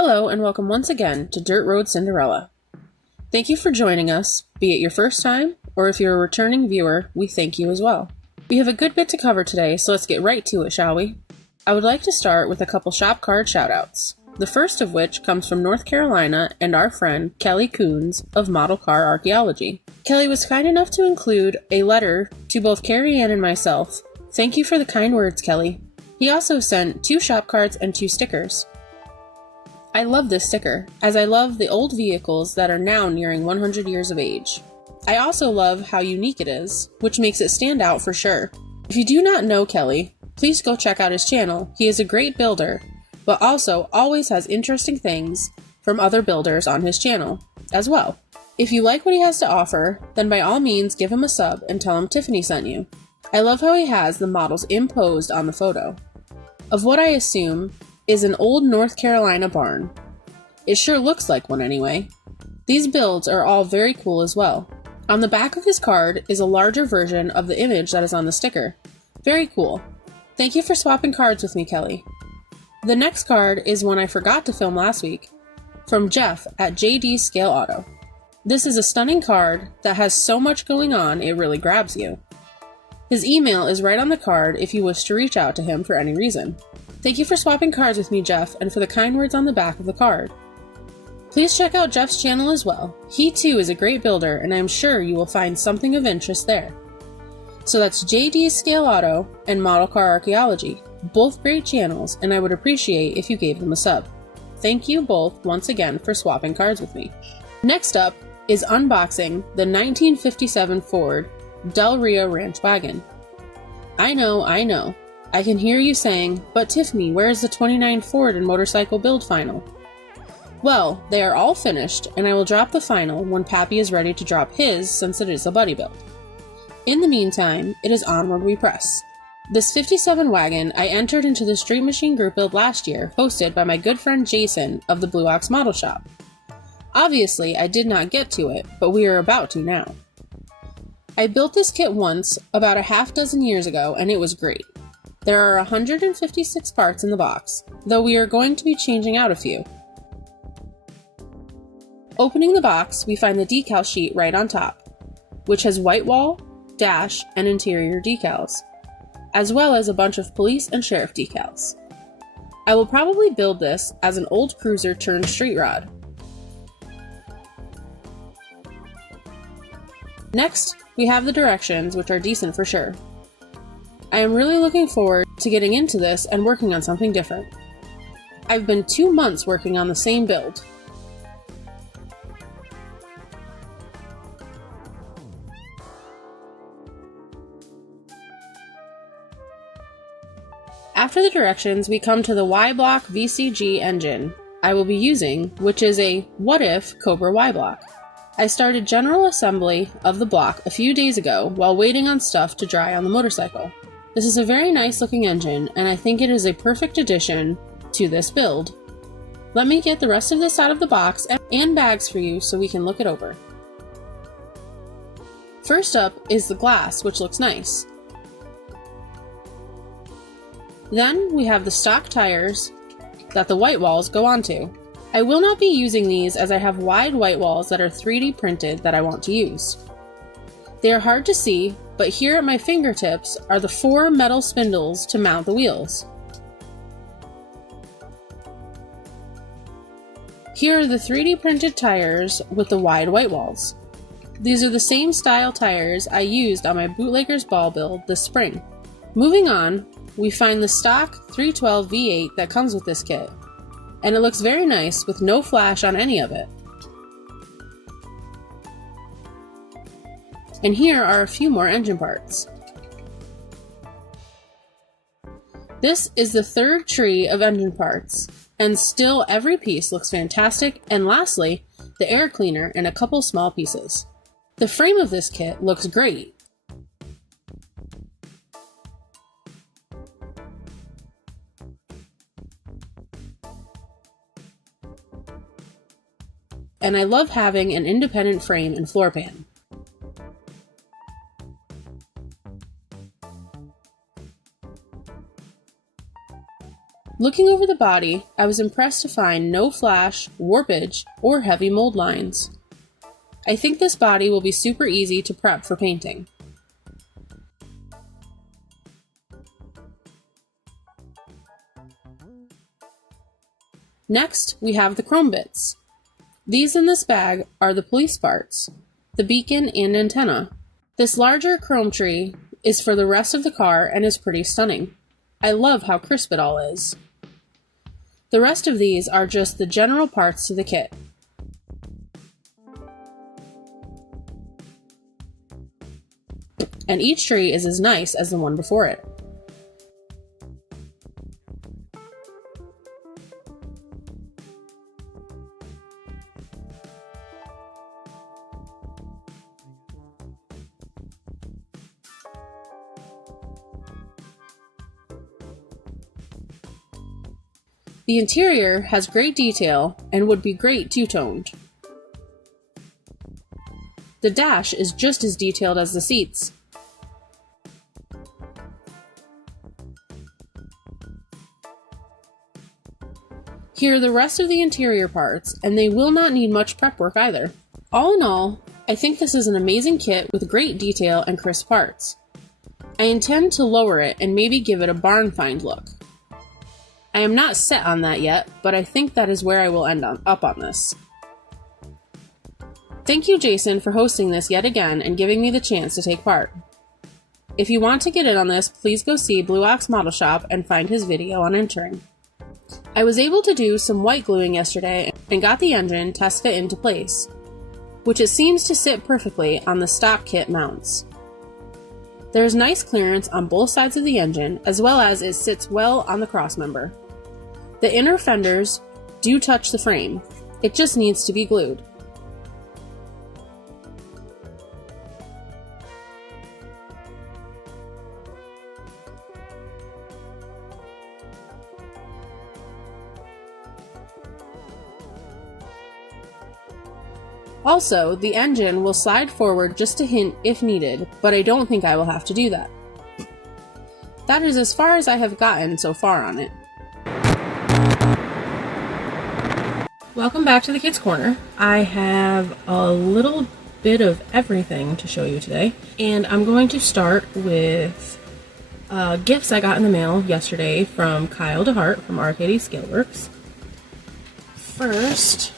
Hello and welcome once again to Dirt Road Cinderella. Thank you for joining us, be it your first time, or if you're a returning viewer, we thank you as well. We have a good bit to cover today, so let's get right to it, shall we? I would like to start with a couple shop card shoutouts. The first of which comes from North Carolina and our friend Kelly Coons of Model Car Archaeology. Kelly was kind enough to include a letter to both Carrie Ann and myself. Thank you for the kind words, Kelly. He also sent 2 shop cards and 2 stickers. I love this sticker, as I love the old vehicles that are now nearing 100 years of age. I also love how unique it is, which makes it stand out for sure. If you do not know Kelly, please go check out his channel. He is a great builder, but also always has interesting things from other builders on his channel as well. If you like what he has to offer, then by all means give him a sub and tell him Tiffany sent you. I love how he has the models imposed on the photo of what I assume is an old North Carolina barn. It sure looks like one anyway. These builds are all very cool as well. On the back of his card is a larger version of the image that is on the sticker. Very cool. Thank you for swapping cards with me, Kelly. The next card is one I forgot to film last week, from Jeff at JD Scale Auto. This is a stunning card that has so much going on it really grabs you. His email is right on the card if you wish to reach out to him for any reason. Thank you for swapping cards with me, Jeff, and for the kind words on the back of the card. Please check out Jeff's channel as well. He too is a great builder, and I am sure you will find something of interest there. So that's JD Scale Auto and Model Car Archaeology, both great channels, and I would appreciate if you gave them a sub. Thank you both once again for swapping cards with me. Next up is unboxing the 1957 Ford Del Rio Ranch Wagon. I know. I can hear you saying, but Tiffany, where's the 29 Ford and motorcycle build final? Well, they are all finished, and I will drop the final when Pappy is ready to drop his since it is a buddy build. In the meantime, it is onward we press. This 57 wagon I entered into the Street Machine group build last year, hosted by my good friend Jason of the Blue Ox Model Shop. Obviously, I did not get to it, but we are about to now. I built this kit once, about a half dozen years ago, and it was great. There are 156 parts in the box, though we are going to be changing out a few. Opening the box, we find the decal sheet right on top, which has white wall, dash, and interior decals, as well as a bunch of police and sheriff decals. I will probably build this as an old cruiser turned street rod. Next, we have the directions, which are decent for sure. I am really looking forward to getting into this and working on something different. I've been 2 months working on the same build. After the directions, we come to the Y-Block VCG engine I will be using, which is a What If Cobra Y-Block. I started general assembly of the block a few days ago while waiting on stuff to dry on the motorcycle. This is a very nice looking engine, and I think it is a perfect addition to this build. Let me get the rest of this out of the box and bags for you so we can look it over. First up is the glass, which looks nice. Then we have the stock tires that the white walls go onto. I will not be using these as I have wide white walls that are 3D printed that I want to use. They are hard to see, but here at my fingertips are the 4 metal spindles to mount the wheels. Here are the 3D printed tires with the wide white walls. These are the same style tires I used on my Bootlegger's Ball build this spring. Moving on, we find the stock 312 V8 that comes with this kit, and it looks very nice with no flash on any of it. And here are a few more engine parts. This is the 3rd tree of engine parts, and still every piece looks fantastic, and lastly, the air cleaner and a couple small pieces. The frame of this kit looks great. And I love having an independent frame and floor pan. Looking over the body, I was impressed to find no flash, warpage, or heavy mold lines. I think this body will be super easy to prep for painting. Next, we have the chrome bits. These in this bag are the police parts, the beacon and antenna. This larger chrome tree is for the rest of the car and is pretty stunning. I love how crisp it all is. The rest of these are just the general parts to the kit. And each tree is as nice as the one before it. The interior has great detail and would be great two-toned. The dash is just as detailed as the seats. Here are the rest of the interior parts, and they will not need much prep work either. All in all, I think this is an amazing kit with great detail and crisp parts. I intend to lower it and maybe give it a barn find look. I am not set on that yet, but I think that is where I will end up on this. Thank you, Jason, for hosting this yet again and giving me the chance to take part. If you want to get in on this, please go see Blue Ox Model Shop and find his video on entering. I was able to do some white gluing yesterday and got the engine test fit into place, which it seems to sit perfectly on the stock kit mounts. There is nice clearance on both sides of the engine, as well as it sits well on the crossmember. The inner fenders do touch the frame, it just needs to be glued. Also, the engine will slide forward just a hint if needed, but I don't think I will have to do that. That is as far as I have gotten so far on it. Welcome back to the Kids Corner. I have a little bit of everything to show you today, and I'm going to start with gifts I got in the mail yesterday from Kyle DeHart from RKD Scaleworks. First,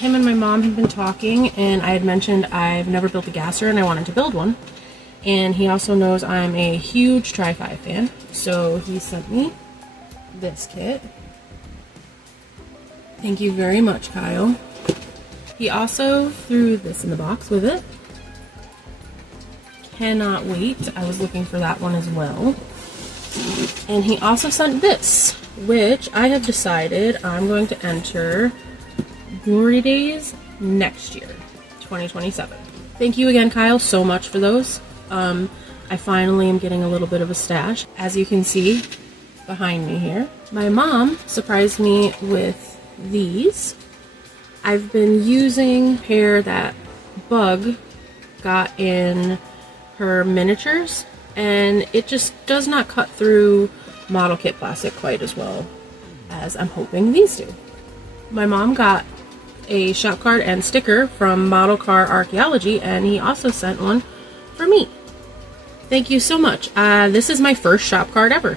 him and my mom had been talking, and I had mentioned I've never built a gasser and I wanted to build one. And he also knows I'm a huge Tri-Fi fan, so he sent me this kit. Thank you very much, Kyle. He also threw this in the box with it. Cannot wait. I was looking for that one as well. And he also sent this, which I have decided I'm going to enter Glory Days next year, 2027. Thank you again, Kyle, so much for those. I finally am getting a little bit of a stash, as you can see behind me here. My mom surprised me with these. I've been using a pair that Bug got in her miniatures, and it just does not cut through model kit plastic quite as well as I'm hoping these do. My mom got a shop card and sticker from Model Car Archaeology, and he also sent one for me. Thank you so much. This is my first shop card ever.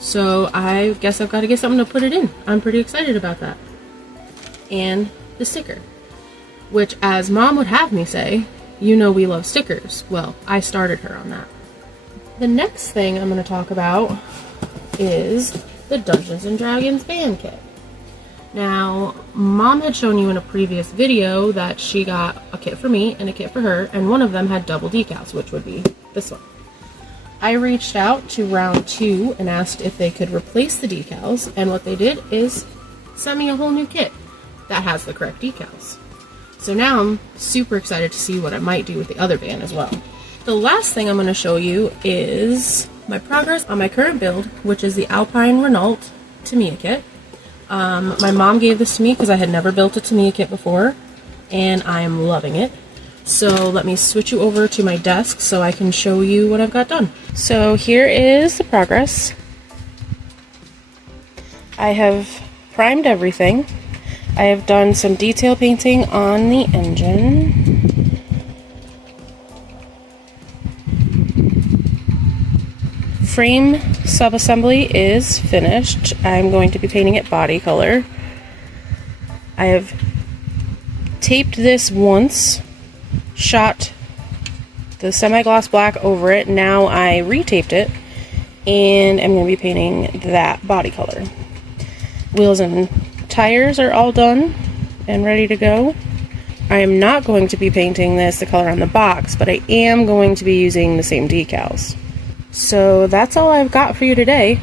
So I guess I've got to get something to put it in. I'm pretty excited about that. And the sticker, which, as Mom would have me say, you know we love stickers. Well, I started her on that. The next thing I'm going to talk about is the Dungeons & Dragons band kit. Now, Mom had shown you in a previous video that she got a kit for me and a kit for her, and one of them had double decals, which would be this one. I reached out to round 2 and asked if they could replace the decals, and what they did is send me a whole new kit that has the correct decals. So now I'm super excited to see what I might do with the other band as well. The last thing I'm going to show you is my progress on my current build, which is the Alpine Renault Tamiya kit. My mom gave this to me because I had never built a Tamiya kit before, and I am loving it. So let me switch you over to my desk so I can show you what I've got done. So here is the progress I have primed everything. I have done some detail painting on the engine. Frame subassembly is finished. I'm going to be painting it body color. I have taped this once, shot the semi-gloss black over it. Now I retaped it, and I'm going to be painting that body color. Wheels and tires are all done and ready to go. I am not going to be painting this the color on the box, but I am going to be using the same decals. So that's all I've got for you today.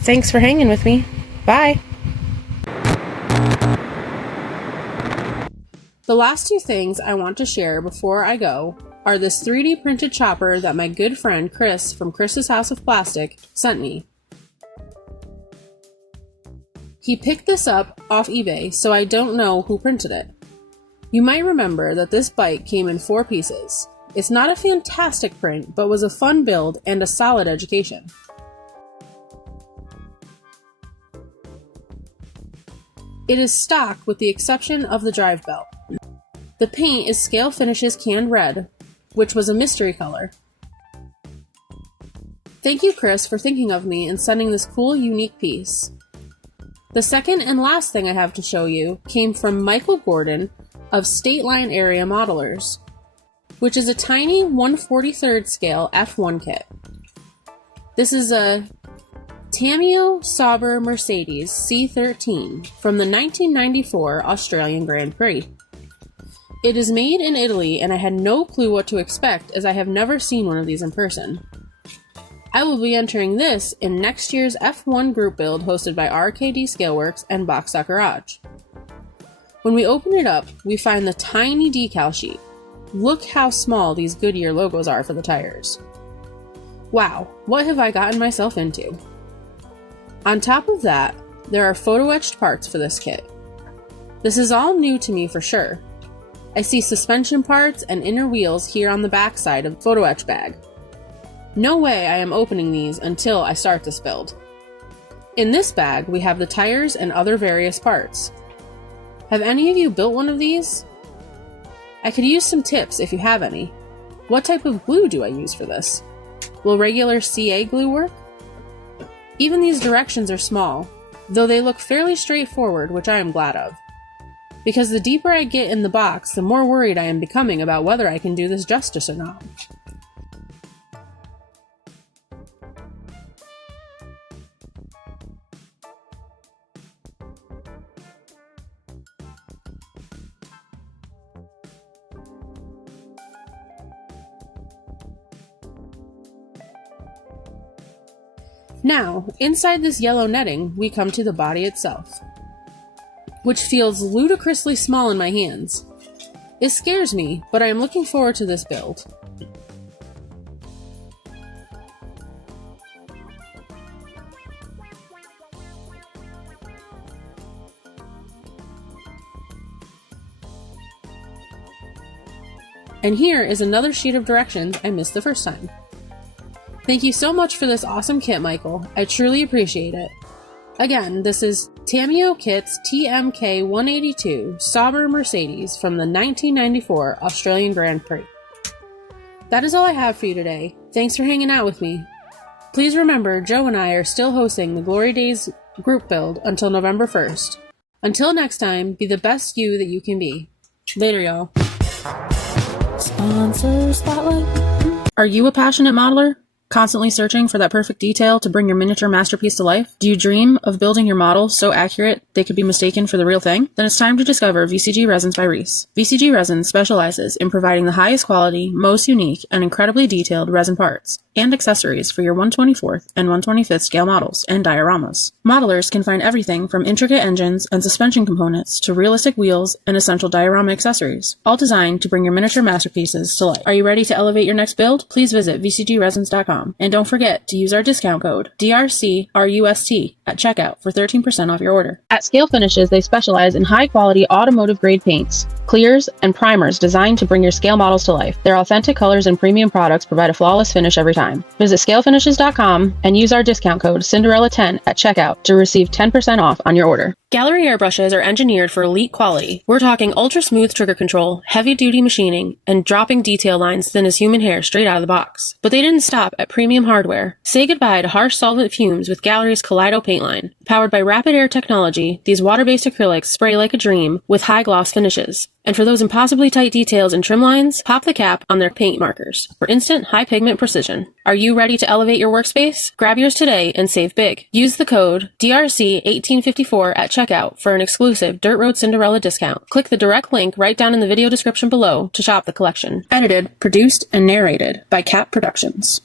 Thanks for hanging with me. Bye! The last two things I want to share before I go are this 3D printed chopper that my good friend Chris from Chris's House of Plastic sent me. He picked this up off eBay, so I don't know who printed it. You might remember that this bike came in 4 pieces. It's not a fantastic print, but was a fun build and a solid education. It is stock with the exception of the drive belt. The paint is Scale Finishes Canned Red, which was a mystery color. Thank you, Chris, for thinking of me and sending this cool, unique piece. The second and last thing I have to show you came from Michael Gordon of State Line Area Modelers, which is a tiny 1/43rd scale F1 kit. This is a Tamiyo Sauber Mercedes C13 from the 1994 Australian Grand Prix. It is made in Italy, and I had no clue what to expect as I have never seen one of these in person. I will be entering this in next year's F1 group build hosted by RKD Scaleworks and Box Stock Garage. When we open it up, we find the tiny decal sheet. Look how small these Goodyear logos are for the tires. Wow, what have I gotten myself into? On top of that, there are photo etched parts for this kit. This is all new to me for sure. I see suspension parts and inner wheels here on the back side of the photo etch bag. No way I am opening these until I start this build. In this bag, we have the tires and other various parts. Have any of you built one of these? I could use some tips if you have any. What type of glue do I use for this? Will regular CA glue work? Even these directions are small, though they look fairly straightforward, which I am glad of. Because the deeper I get in the box, the more worried I am becoming about whether I can do this justice or not. Now, inside this yellow netting, we come to the body itself, which feels ludicrously small in my hands. It scares me, but I am looking forward to this build. And here is another sheet of directions I missed the first time. Thank you so much for this awesome kit, Michael. I truly appreciate it. Again, this is Tamiyo Kits TMK 182 Sauber Mercedes from the 1994 Australian Grand Prix. That is all I have for you today. Thanks for hanging out with me. Please remember, Joe and I are still hosting the Glory Days group build until November 1st. Until next time, be the best you that you can be. Later, y'all. Sponsor Spotlight. Are you a passionate modeler? Constantly searching for that perfect detail to bring your miniature masterpiece to life? Do you dream of building your model so accurate they could be mistaken for the real thing? Then it's time to discover VCG Resins by Reese. VCG Resins specializes in providing the highest quality, most unique, and incredibly detailed resin parts and accessories for your 1/24th and 1/25th scale models and dioramas. Modelers can find everything from intricate engines and suspension components to realistic wheels and essential diorama accessories, all designed to bring your miniature masterpieces to life. Are you ready to elevate your next build? Please visit vcgresins.com. And don't forget to use our discount code DRCRUST at checkout for 13% off your order. At Scale Finishes, they specialize in high-quality automotive-grade paints, clears, and primers designed to bring your scale models to life. Their authentic colors and premium products provide a flawless finish every time. Visit scalefinishes.com and use our discount code Cinderella10 at checkout to receive 10% off on your order. Gallery airbrushes are engineered for elite quality. We're talking ultra-smooth trigger control, heavy-duty machining, and dropping detail lines thin as human hair straight out of the box. But they didn't stop at premium hardware. Say goodbye to harsh solvent fumes with Gallery's Kaleido paint line. Powered by rapid air technology, these water-based acrylics spray like a dream with high-gloss finishes. And for those impossibly tight details and trim lines, pop the cap on their paint markers for instant high-pigment precision. Are you ready to elevate your workspace? Grab yours today and save big. Use the code DRC1854 at checkout for an exclusive Dirt Road Cinderella discount. Click the direct link right down in the video description below to shop the collection. Edited, produced, and narrated by Cap Productions.